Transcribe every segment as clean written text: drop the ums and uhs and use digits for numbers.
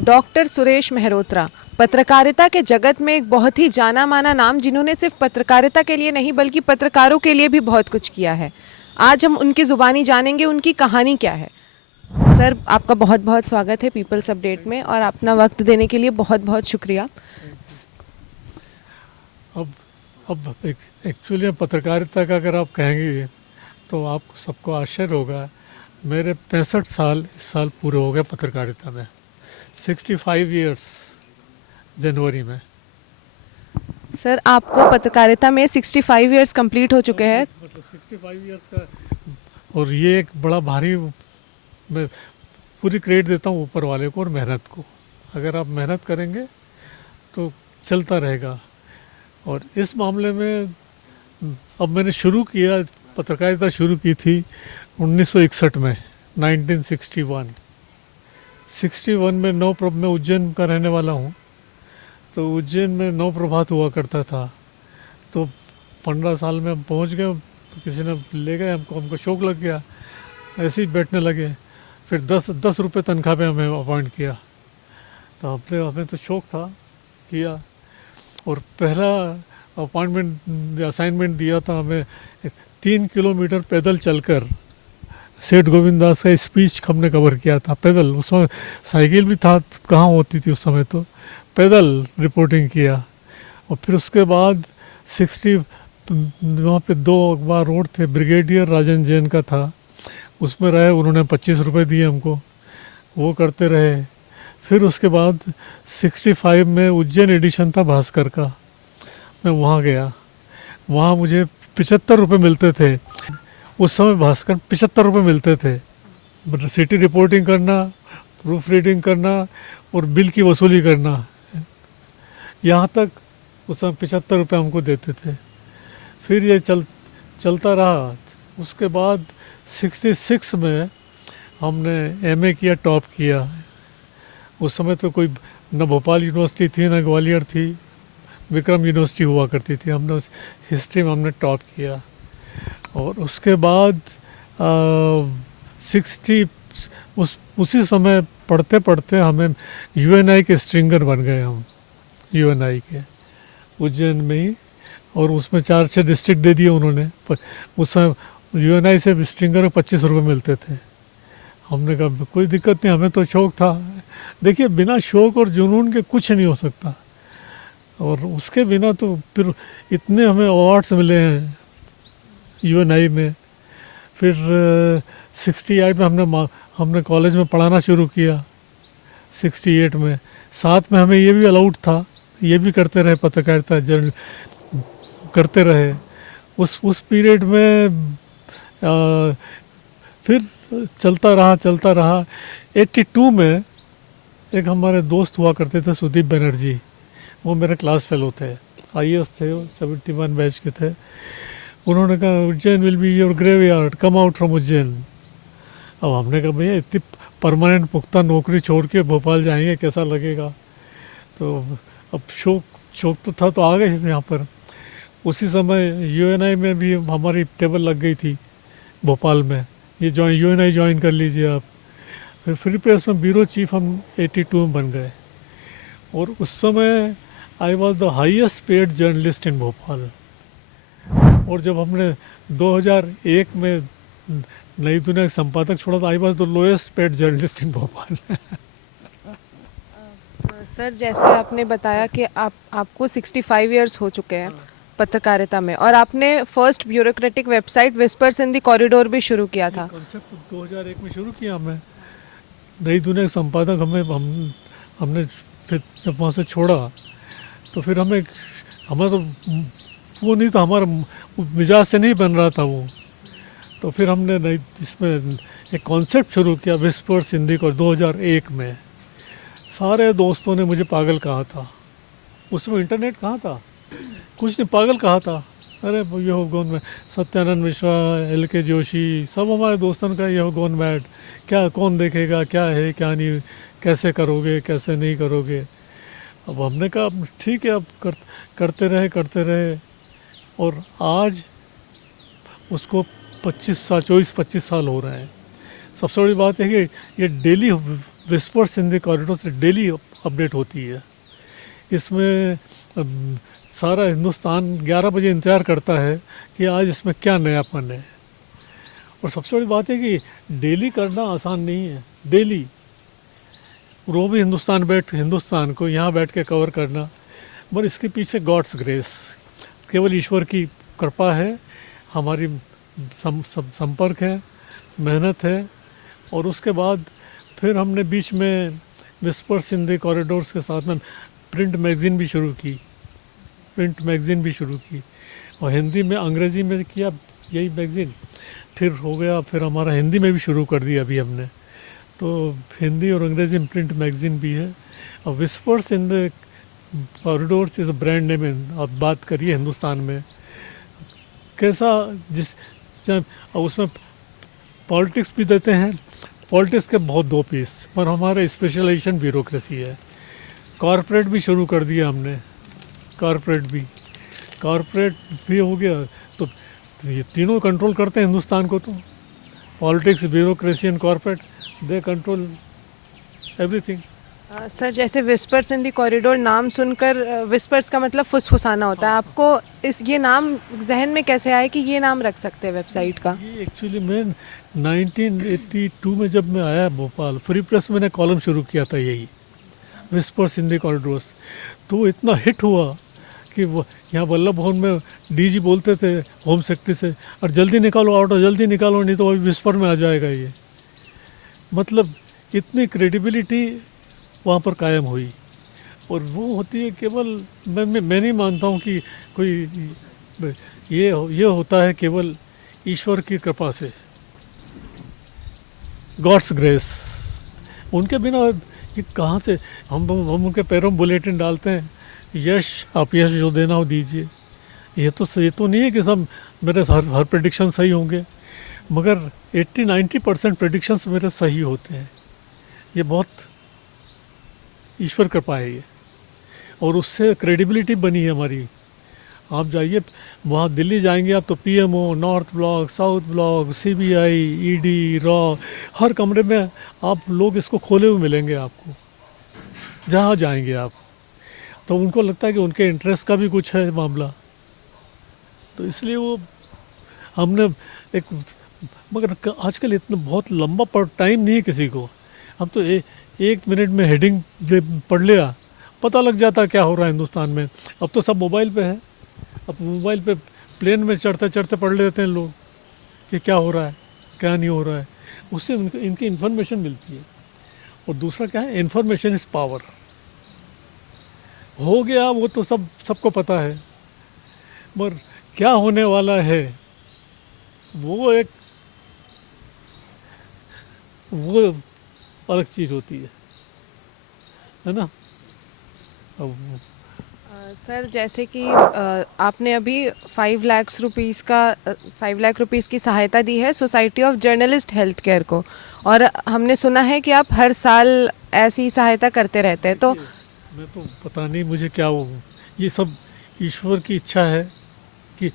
Doctor Suresh Mehrotra पत्रकारिता के जगत में एक बहुत ही जाना माना नाम, जिन्होंने सिर्फ पत्रकारिता के लिए नहीं बल्कि पत्रकारों के लिए भी बहुत कुछ किया है। आज हम उनकी ज़ुबानी जानेंगे उनकी कहानी क्या है। सर, आपका बहुत बहुत स्वागत है पीपल्स अपडेट में, और अपना वक्त देने के लिए बहुत बहुत शुक्रिया। अब अब एक्चुअली पत्रकारिता का अगर आप कहेंगे तो आप सबको आश्चर्य होगा। मेरे 65 साल इस साल पूरे हो गए पत्रकारिता में, 65 ईयर्स जनवरी में। सर, आपको पत्रकारिता में 65 ईयर्स कंप्लीट हो चुके हैं। मतलब 65 ईयर्स का, और ये एक बड़ा भारी, मैं पूरी क्रेडिट देता हूँ ऊपर वाले को और मेहनत को। अगर आप मेहनत करेंगे तो चलता रहेगा। और इस मामले में अब मैंने शुरू किया, पत्रकारिता शुरू की थी 1961 में, 1961 में मैं उज्जैन का रहने वाला हूँ। तो उज्जैन में नौ प्रभात हुआ करता था। तो 15 साल में हम पहुँच गए, किसी ने ले गए हमको शौक लग गया, ऐसे ही बैठने लगे। फिर 10 रुपये तनख्वाह पे हमें अपॉइंट किया। तो हमें तो शौक था, किया। और पहला असाइनमेंट दिया था हमें 3 किलोमीटर पैदल चलकर सेठ गोविंद दास का स्पीच हमने कवर किया था पैदल। उस समय साइकिल भी था कहाँ होती थी उस समय, तो पैदल रिपोर्टिंग किया। और फिर उसके बाद 60 वहाँ पे 2 अखबार रोड थे, ब्रिगेडियर राजन जैन का था, उसमें रहे। उन्होंने 25 रुपये दिए हमको, वो करते रहे। फिर उसके बाद 65 में उज्जैन एडिशन था भास्कर का, मैं वहाँ गया। वहाँ मुझे 75 रुपये मिलते थे उस समय। भास्कर 75 रुपये मिलते थे, मतलब सिटी रिपोर्टिंग करना, प्रूफ रीडिंग करना और बिल की वसूली करना। यहाँ तक उस समय 75 रुपये हमको देते थे। फिर ये चलता रहा। उसके बाद 66 में हमने एमए किया, टॉप किया। उस समय तो कोई न भोपाल यूनिवर्सिटी थी न ग्वालियर थी, विक्रम यूनिवर्सिटी हुआ करती थी। हमने उस हिस्ट्री में हमने टॉप किया। और उसके बाद 60 उसी समय पढ़ते पढ़ते हमें यूएनआई के स्ट्रिंगर बन गए हम, यूएनआई के उज्जैन में ही। और उसमें 4-6 डिस्ट्रिक्ट दे दिए उन्होंने। उस समय यूएनआई से स्ट्रिंगर में 25 रुपये मिलते थे। हमने कहा कोई दिक्कत नहीं, हमें तो शौक था। देखिए, बिना शौक और जुनून के कुछ नहीं हो सकता। और उसके बिना तो फिर इतने हमें अवार्ड्स मिले हैं यूएनआई में। फिर 68 में हमने कॉलेज में पढ़ाना शुरू किया। 68 में साथ में हमें ये भी अलाउड था, ये भी करते रहे, पत्रकारिता जर्नल करते रहे उस पीरियड में। फिर चलता रहा। 82 में एक हमारे दोस्त हुआ करते थे, सुदीप बनर्जी। वो मेरे क्लास फेलो थे, आईएएस थे, 71 बैच के थे। उन्होंने कहा Ujjain will be your graveyard, come out from Ujjain. अब हमने कहा भैया इतनी परमानेंट पुख्ता नौकरी छोड़ के भोपाल जाएंगे, कैसा लगेगा। तो अब शौक तो था, तो आ गए यहाँ पर। उसी समय यूएनआई में भी हमारी टेबल लग गई थी भोपाल में, ये यूएनआई ज्वाइन कर लीजिए आप। फिर फ्री प्रेस में ब्यूरो चीफ हम 82 में बन गए। और उस समय I was the highest paid journalist इन भोपाल। और जब हमने 2001 में नई दुनिया का संपादक छोड़ा, तो I was the lowest paid journalist in Bhopal. Sir, जैसे आपने बताया कि आपको 65 ईयर्स हो चुके हैं पत्रकारिता में, और आपने first bureaucratic website whispers in the corridor भी शुरू किया था। कॉन्सेप्ट 2001 में शुरू किया हमने। नई दुनिया का संपादक हमने फिर जब वहाँ से छोड़ा, तो फिर हमारा तो वो नहीं था, हमारा मिजाज से नहीं बन रहा था वो। तो फिर हमने इसमें एक कॉन्सेप्ट शुरू किया, विस्पर्स हिंदी को, 2001 में। सारे दोस्तों ने मुझे पागल कहा था। उसमें इंटरनेट कहाँ था, कुछ नहीं, पागल कहा था। अरे ये हो gone mad, Satyanand Mishra, LK Joshi, सब हमारे दोस्तों ने कहा ये हो गॉन मैड, क्या कौन देखेगा, क्या है क्या नहीं, कैसे करोगे कैसे नहीं करोगे। अब हमने कहा ठीक है, अब करते रहे। और आज उसको 24-25 साल हो रहे हैं। सबसे बड़ी बात है कि ये daily whispers in the corridor से डेली अपडेट होती है। इसमें सारा हिंदुस्तान 11 बजे इंतज़ार करता है कि आज इसमें क्या नयापन है। और सबसे बड़ी बात है कि डेली करना आसान नहीं है। डेली वो भी हिंदुस्तान को यहाँ बैठ के कवर करना, पर इसके पीछे गॉड्स ग्रेस, केवल ईश्वर की कृपा है, हमारी संपर्क है, मेहनत है। और उसके बाद फिर हमने बीच में विस्पर्स इन द कॉरिडोर्स के साथ में प्रिंट मैगज़ीन भी शुरू की और हिंदी में अंग्रेज़ी में किया यही मैगज़ीन। फिर हो गया, फिर हमारा हिंदी में भी शुरू कर दिया अभी हमने, तो हिंदी और अंग्रेज़ी में प्रिंट मैगज़ीन भी है। और whispers in the corridors is a brand name. आप बात करिए हिंदुस्तान में कैसा और उसमें पॉलिटिक्स भी देते हैं। पॉलिटिक्स के बहुत 2 पीस, पर हमारा स्पेशलाइजेशन ब्यूरोक्रेसी है। कॉरपोरेट भी शुरू कर दिया हमने, कॉरपोरेट भी हो गया। तो ये तीनों कंट्रोल करते हैं हिंदुस्तान को। तो politics, bureaucracy and corporate, they control everything. Sir, जैसे विस्पर्स इन द कॉरिडोर नाम सुनकर विस्पर्स का मतलब फुसफुसाना होता है। आपको ये नाम जहन में कैसे आया कि ये नाम रख सकते हैं वेबसाइट का? ये एक्चुअली मैं 1982 में जब मैं आया भोपाल, फ्री प्रेस मैंने कॉलम शुरू किया था यही, विस्पर्स इन द कॉरिडोर्स। तो इतना हिट हुआ कि वो यहाँ वल्लभ भवन में डीजी बोलते थे होम सेक्रेटरी से, और जल्दी निकालो ऑर्डर, जल्दी निकालो, नहीं तो अभी विस्पर में आ जाएगा ये। मतलब इतनी क्रेडिबिलिटी वहाँ पर कायम हुई। और वो होती है केवल, मैं नहीं मानता हूँ कि कोई ये होता है केवल ईश्वर की कृपा से, गॉड्स ग्रेस। उनके बिना ये कहाँ से हम उनके पैरों में बुलेटिन डालते हैं, यश आप यश जो देना हो दीजिए। ये तो नहीं है कि सब मेरे हर प्रेडिक्शन सही होंगे, मगर 80-90% प्रेडिक्शंस मेरे सही होते हैं। ये बहुत ईश्वर कृपा है ये, और उससे क्रेडिबिलिटी बनी है हमारी। आप जाइए वहाँ, दिल्ली जाएंगे आप तो PMO, north block, south block, CBI, ED, रॉ, हर कमरे में आप लोग इसको खोले हुए मिलेंगे आपको, जहाँ जाएंगे आप। तो उनको लगता है कि उनके इंटरेस्ट का भी कुछ है मामला, तो इसलिए वो हमने एक, मगर आजकल इतना बहुत लंबा टाइम नहीं है किसी को। हम तो 1 मिनट में हेडिंग पढ़ लिया, पता लग जाता है क्या हो रहा है हिंदुस्तान में। अब तो सब मोबाइल पे है, अब मोबाइल पे प्लेन में चढ़ते चढ़ते पढ़ लेते हैं लोग कि क्या हो रहा है, क्या नहीं हो रहा है। उससे इनकी इन्फॉर्मेशन मिलती है। और दूसरा क्या है, इन्फॉर्मेशन इज़ पावर। हो गया वो तो सबको पता है, मगर क्या होने वाला है वो अलग चीज़ होती है ना। अब सर, जैसे कि आपने अभी 5 लाख रुपीस की सहायता दी है society of journalist health care को, और हमने सुना है कि आप हर साल ऐसी सहायता करते रहते हैं। तो मैं तो पता नहीं मुझे क्या हो, ये सब ईश्वर की इच्छा है कि,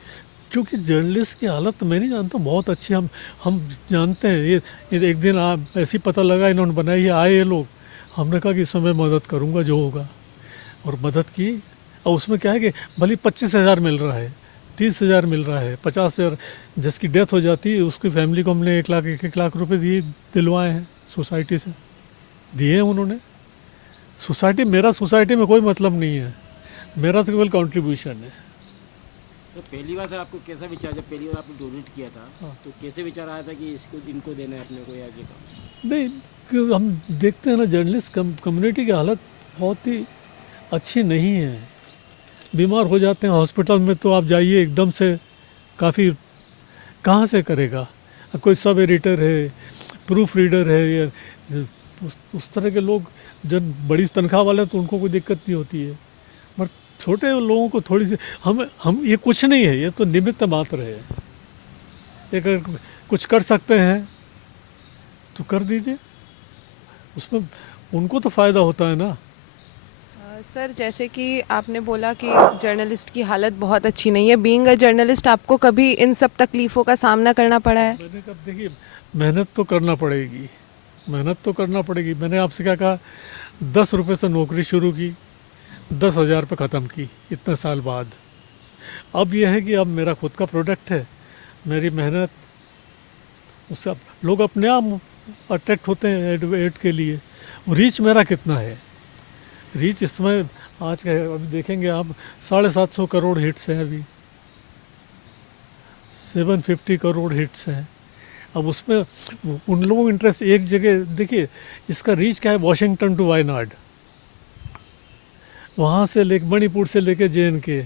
क्योंकि जर्नलिस्ट की हालत मैं नहीं जानता, बहुत अच्छी हम जानते हैं। ये एक दिन ऐसी पता लगा इन्होंने बनाई है, आए ये लोग, हमने कहा कि इस समय मदद करूँगा जो होगा, और मदद की। और उसमें क्या है कि भले 25,000 मिल रहा है, 30,000 मिल रहा है, 50,000, जिसकी डेथ हो जाती है उसकी फैमिली को हमने 1 लाख रुपए दिलवाए हैं, सोसाइटी से दिए हैं उन्होंने। मेरा सोसाइटी में कोई मतलब नहीं है, मेरा तो केवल कंट्रीब्यूशन है। तो पहली बार से आपको कैसा विचार, जब पहली बार आपने डोनेट किया था, तो कैसे विचार आया था कि इनको देना है अपने को, या क्या? नहीं, कि हम देखते हैं ना, जर्नलिस्ट कम्युनिटी की हालत बहुत ही अच्छी नहीं है। बीमार हो जाते हैं हॉस्पिटल में, तो आप जाइए एकदम से, काफ़ी कहाँ से करेगा। कोई सब एडिटर है, प्रूफ रीडर है, या उस तरह के लोग जब बड़ी तनख्वाह वाले, तो उनको कोई दिक्कत नहीं होती है। पर छोटे लोगों को थोड़ी सी, हम ये कुछ नहीं है, ये तो निमित्त मात्र है। अगर कुछ कर सकते हैं तो कर दीजिए, उसमें उनको तो फ़ायदा होता है ना। सर, जैसे कि आपने बोला कि जर्नलिस्ट की हालत बहुत अच्छी नहीं है, बीइंग अ जर्नलिस्ट आपको कभी इन सब तकलीफ़ों का सामना करना पड़ा है? मैंने कहा देखिए, मेहनत तो करना पड़ेगी, मेहनत तो करना पड़ेगी। मैंने आपसे क्या कहा, 10 रुपये से नौकरी शुरू की, 10,000 पे ख़त्म की इतने साल बाद। अब यह है कि अब मेरा खुद का प्रोडक्ट है, मेरी मेहनत, उससे लोग अपने आप अट्रैक्ट होते हैं एड के लिए। रीच मेरा कितना है, रीच इसमें आज का अभी देखेंगे आप 750 करोड़ हिट्स हैं, अभी 750 करोड़ हिट्स हैं। अब उसमें उन लोगों को इंटरेस्ट एक जगह, देखिए इसका रीच क्या है, वॉशिंगटन टू वायनाड, वहाँ से लेके मणिपुर से लेके JNK,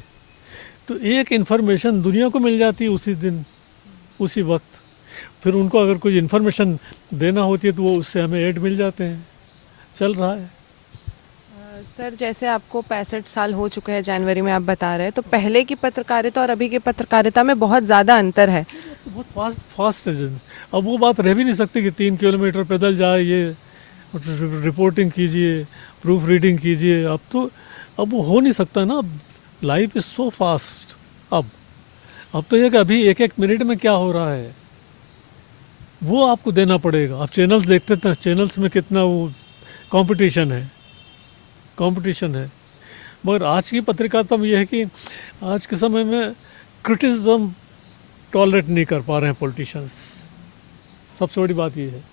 तो एक इन्फॉर्मेशन दुनिया को मिल जाती है उसी दिन उसी वक्त। फिर उनको अगर कुछ इन्फॉर्मेशन देना होती है तो वो उससे हमें ऐड मिल जाते हैं। चल रहा है। सर जैसे आपको 65 साल हो चुके हैं जनवरी में आप बता रहे हैं, तो पहले की पत्रकारिता और अभी की पत्रकारिता में बहुत ज़्यादा अंतर है। तो बहुत फास्ट है। अब वो बात रह भी नहीं सकती कि 3 किलोमीटर पैदल जाइए, रिपोर्टिंग कीजिए, प्रूफ रीडिंग कीजिए। अब वो हो नहीं सकता ना। अब लाइफ इज़ सो फास्ट। अब तो ये कि अभी एक एक मिनट में क्या हो रहा है वो आपको देना पड़ेगा। आप चैनल्स देखते थे, चैनल्स में कितना वो कंपटीशन है। मगर आज की पत्रकारिता में यह है कि आज के समय में क्रिटिसिज्म टॉलरेट नहीं कर पा रहे हैं पॉलिटिशियंस। सबसे बड़ी बात ये है।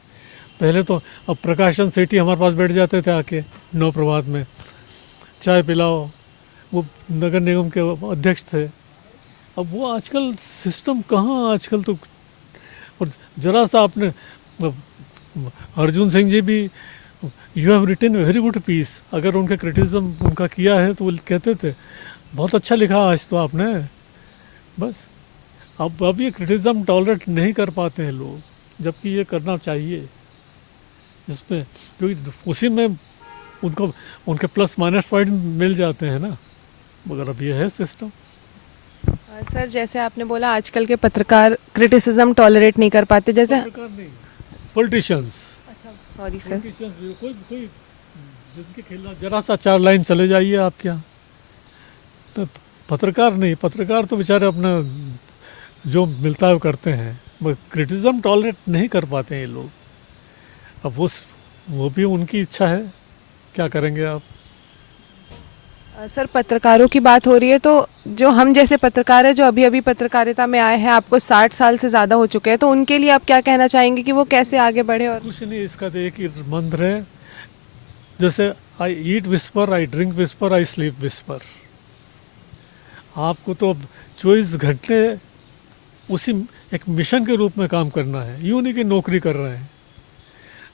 पहले तो अब प्रकाशन सेठी हमारे पास बैठ जाते थे आके 9 प्रभात में, चाय पिलाओ, वो नगर निगम के अध्यक्ष थे। अब वो आजकल सिस्टम कहाँ, आजकल तो और ज़रा सा आपने अर्जुन सिंह जी भी, you have written very good piece, अगर उनका क्रिटिसिज्म उनका किया है तो वो कहते थे बहुत अच्छा लिखा आज तो आपने। बस अब ये क्रिटिसिज्म टॉलरेट नहीं कर पाते हैं लोग, जबकि ये करना चाहिए। इसमें क्योंकि उसी में उनको उनके प्लस माइनस पॉइंट मिल जाते हैं ना। मगर अब ये है सिस्टम। सर जैसे आपने बोला आजकल के पत्रकार क्रिटिसिज्म टॉलरेट नहीं कर पाते, जैसे पॉलिटिशियंस, अच्छा सॉरी सर, कोई जिनके खिलाफ जरा सा 4 लाइन चले जाइए आप क्या, तो पत्रकार नहीं, पत्रकार तो बेचारे अपना जो मिलता है वो करते हैं, मगर क्रिटिसिज्म टॉलरेट नहीं कर पाते हैं ये लोग। अब वो भी उनकी इच्छा है, क्या करेंगे आप। सर पत्रकारों की बात हो रही है, तो जो हम जैसे पत्रकार हैं जो अभी अभी पत्रकारिता में आए हैं, आपको 60 साल से ज़्यादा हो चुके हैं, तो उनके लिए आप क्या कहना चाहेंगे कि वो कैसे आगे बढ़े। और कुछ नहीं, इसका तो एक ही मंत्र है, जैसे I eat whisper, I drink whisper, I sleep whisper. आपको तो अब 24 घंटे उसी एक मिशन के रूप में काम करना है। यूँ नहीं कि नौकरी कर रहे हैं,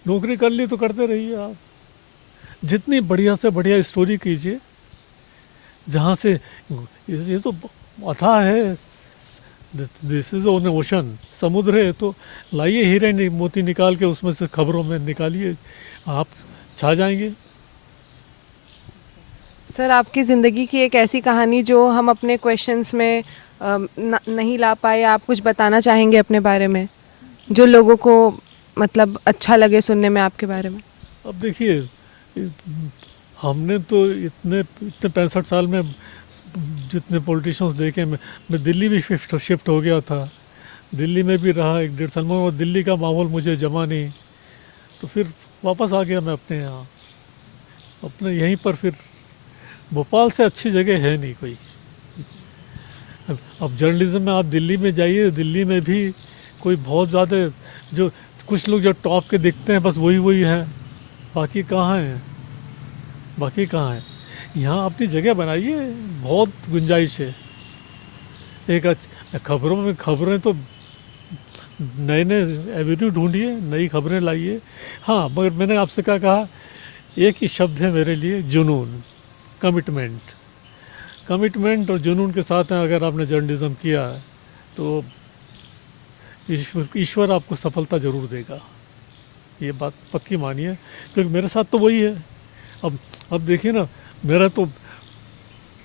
नौकरी कर ली तो करते रहिए आप। जितनी बढ़िया से बढ़िया स्टोरी कीजिए, जहाँ से ये तो अथाह है, दिस इज ओन ओशन, समुद्र है, तो लाइए हीरे मोती निकाल के उसमें से खबरों में निकालिए, आप छा जाएंगे। सर आपकी ज़िंदगी की एक ऐसी कहानी जो हम अपने क्वेश्चंस में नहीं ला पाए, आप कुछ बताना चाहेंगे अपने बारे में, जो लोगों को मतलब अच्छा लगे सुनने में आपके बारे में। अब देखिए, हमने तो इतने 65 साल में जितने पॉलिटिशियंस देखे, मैं दिल्ली भी शिफ्ट हो गया था, दिल्ली में भी रहा 1-1.5 साल में, और दिल्ली का माहौल मुझे जमा नहीं, तो फिर वापस आ गया मैं अपने यहाँ, अपने यहीं पर। फिर भोपाल से अच्छी जगह है नहीं कोई। अब जर्नलिज्म में आप दिल्ली में जाइए, दिल्ली में भी कोई बहुत ज़्यादा, जो कुछ लोग जो टॉप के दिखते हैं बस वही हैं, बाकी कहाँ हैं, यहाँ अपनी जगह बनाइए, बहुत गुंजाइश है। एक खबरें तो नए एवेन्यू ढूंढिए, नई खबरें लाइए। हाँ, मगर मैंने आपसे क्या कहा, एक ही शब्द है मेरे लिए, जुनून, कमिटमेंट और जुनून के साथ अगर आपने जर्नलिज्म किया तो ईश्वर आपको सफलता ज़रूर देगा, ये बात पक्की मानिए, क्योंकि मेरे साथ तो वही है। अब देखिए ना, मेरा तो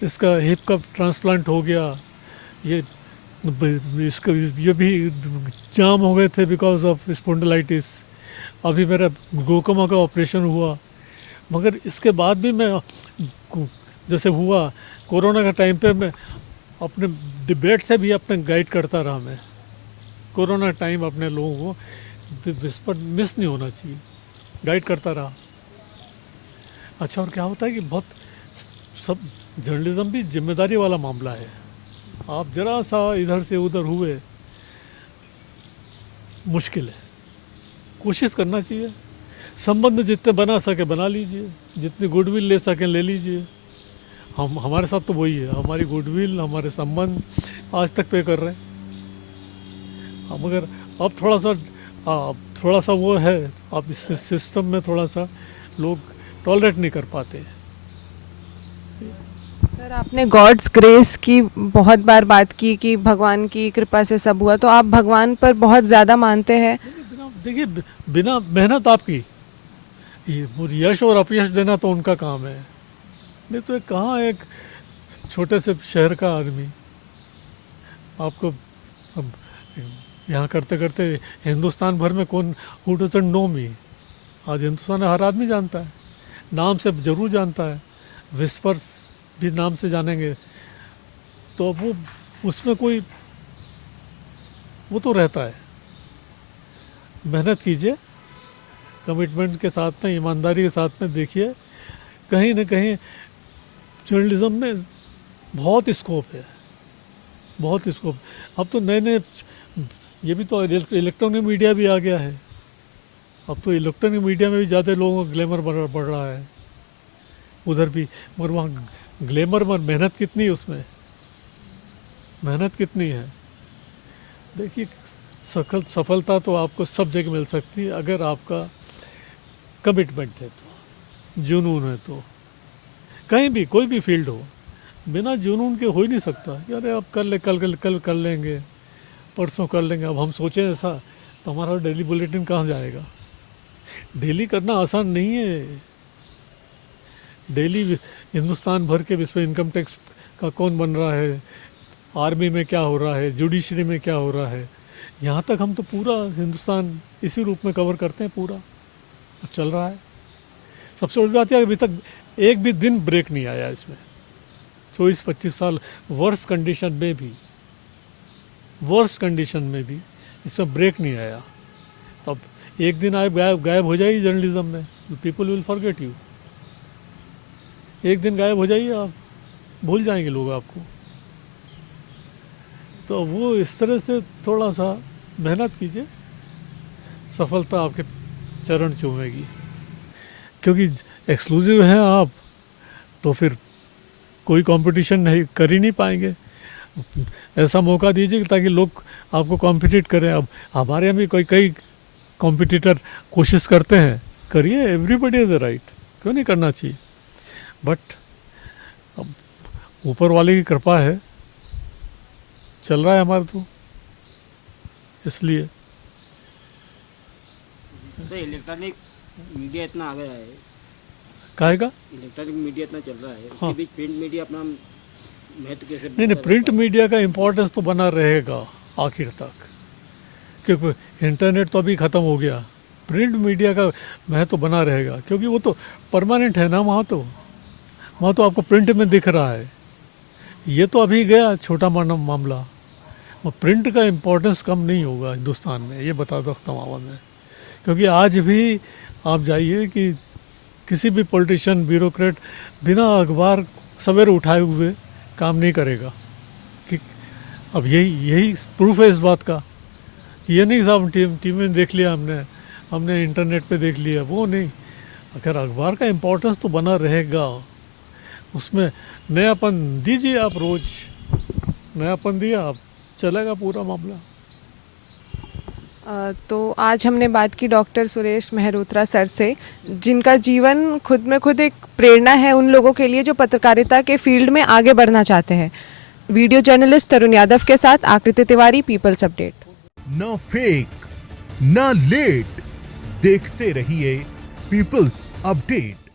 इसका हिप का ट्रांसप्लांट हो गया, ये भी जाम हो गए थे बिकॉज ऑफ स्पॉन्डिलाइटिस। अभी मेरा ग्लूकोमा का ऑपरेशन हुआ, मगर इसके बाद भी मैं, जैसे हुआ कोरोना का टाइम पे, मैं अपने डिबेट से भी अपने गाइड करता रहा। मैं कोरोना टाइम अपने लोगों को इस पर मिस नहीं होना चाहिए। गाइड करता रहा। अच्छा, और क्या होता है कि बहुत सब जर्नलिज्म भी जिम्मेदारी वाला मामला है। आप जरा सा इधर से उधर हुए, मुश्किल है। कोशिश करना चाहिए, संबंध जितने बना सके बना लीजिए, जितनी गुडविल ले सकें ले लीजिए। हम हमारे साथ तो वही है, हमारी गुडविल, हमारे संबंध आज तक पे कर रहे हैं हम। मगर अब थोड़ा सा वो है, अब इस सिस्टम में थोड़ा सा लोग टॉलरेट नहीं कर पाते। सर, आपने गॉड्स ग्रेस की बहुत बार बात की कि भगवान की कृपा से सब हुआ, तो आप भगवान पर बहुत ज़्यादा मानते हैं? देखिए, बिना मेहनत आपकी मुझे यश और अपयश देना तो उनका काम है। नहीं तो कहाँ एक छोटे से शहर का आदमी आपको अब यहाँ करते करते हिंदुस्तान भर में कौन, हु डजंट नो मी, आज हिंदुस्तान में हर आदमी जानता है, नाम से ज़रूर जानता है, विस्पर्स भी नाम से जानेंगे। तो वो उसमें कोई वो तो रहता है। मेहनत कीजिए, कमिटमेंट के साथ में, ईमानदारी के साथ में देखिए, कहीं ना कहीं जर्नलिज्म में बहुत स्कोप है, बहुत स्कोप। अब तो नए नए, ये भी तो इलेक्ट्रॉनिक मीडिया भी आ गया है। अब तो इलेक्ट्रॉनिक मीडिया में भी ज़्यादा लोगों का ग्लैमर बढ़ रहा है उधर भी। मगर वहाँ ग्लैमर में मेहनत कितनी है, उसमें मेहनत कितनी है। देखिए, सफलता तो आपको सब जगह मिल सकती है अगर आपका कमिटमेंट है, तो जुनून है। तो कहीं भी कोई भी फील्ड हो, बिना जुनून के हो ही नहीं सकता कि अरे अब कर ले, कल कर लेंगे, परसों कर लेंगे। अब हम सोचें ऐसा तो हमारा डेली बुलेटिन कहाँ जाएगा। डेली करना आसान नहीं है। डेली हिंदुस्तान भर के विश्व इनकम टैक्स का कौन बन रहा है, आर्मी में क्या हो रहा है, जुडिशरी में क्या हो रहा है, यहाँ तक हम तो पूरा हिंदुस्तान इसी रूप में कवर करते हैं पूरा, और चल रहा है। सबसे बड़ी बात यह है अभी तक एक भी दिन ब्रेक नहीं आया इसमें। 24-25 साल वर्स्ट कंडीशन में भी इसमें ब्रेक नहीं आया। तो अब एक दिन आए गायब हो जाएगी जर्नलिज्म में, पीपल विल फॉरगेट यू। एक दिन गायब हो जाइए आप, भूल जाएंगे लोग आपको। तो वो इस तरह से थोड़ा सा मेहनत कीजिए, सफलता आपके चरण चूमेगी। क्योंकि एक्सक्लूसिव हैं आप, तो फिर कोई कंपटीशन नहीं कर ही नहीं पाएंगे। ऐसा मौका दीजिए ताकि लोग आपको कॉम्पिटिट करें। अब हमारे यहाँ भी कई कॉम्पिटिटर कोशिश करते हैं, करिए, एवरीबडी इज़ राइट, क्यों नहीं करना चाहिए। बट अब ऊपर वाले की कृपा है, चल रहा है हमारा तो, इसलिए। जैसे इलेक्ट्रॉनिक मीडिया इतना आ गया है, कहेगा इलेक्ट्रॉनिक मीडिया इतना चल रहा है, हाँ। उसके बीच प्रिंट मीडिया अपना महत्व कैसे? नहीं, प्रिंट मीडिया का इम्पोर्टेंस तो बना रहेगा आखिर तक, क्योंकि इंटरनेट तो अभी ख़त्म हो गया। प्रिंट मीडिया का महत्व तो बना रहेगा, क्योंकि वो तो परमानेंट है ना। वहाँ तो आपको प्रिंट में दिख रहा है। ये तो अभी गया छोटा मामला, वो प्रिंट का इम्पोर्टेंस कम नहीं होगा हिंदुस्तान में, ये बता सकता हूँ आवाज़ में। क्योंकि आज भी आप जाइए कि किसी भी पॉलिटिशियन, ब्यूरोक्रेट बिना अखबार सवेरे उठाए हुए काम नहीं करेगा। कि अब यही प्रूफ है इस बात का। ये नहीं साहब टीवी में देख लिया हमने इंटरनेट पे देख लिया, वो नहीं। अगर अखबार का इम्पोर्टेंस तो बना रहेगा, उसमें नयापन दीजिए आप, रोज़ नयापन दिया आप, चलेगा पूरा मामला। तो आज हमने बात की डॉक्टर सुरेश मेहरोत्रा सर से, जिनका जीवन खुद में खुद एक प्रेरणा है उन लोगों के लिए जो पत्रकारिता के फील्ड में आगे बढ़ना चाहते हैं। वीडियो जर्नलिस्ट तरुण यादव के साथ आकृति तिवारी, पीपल्स अपडेट। न फेक न लेट, देखते रहिए पीपल्स अपडेट।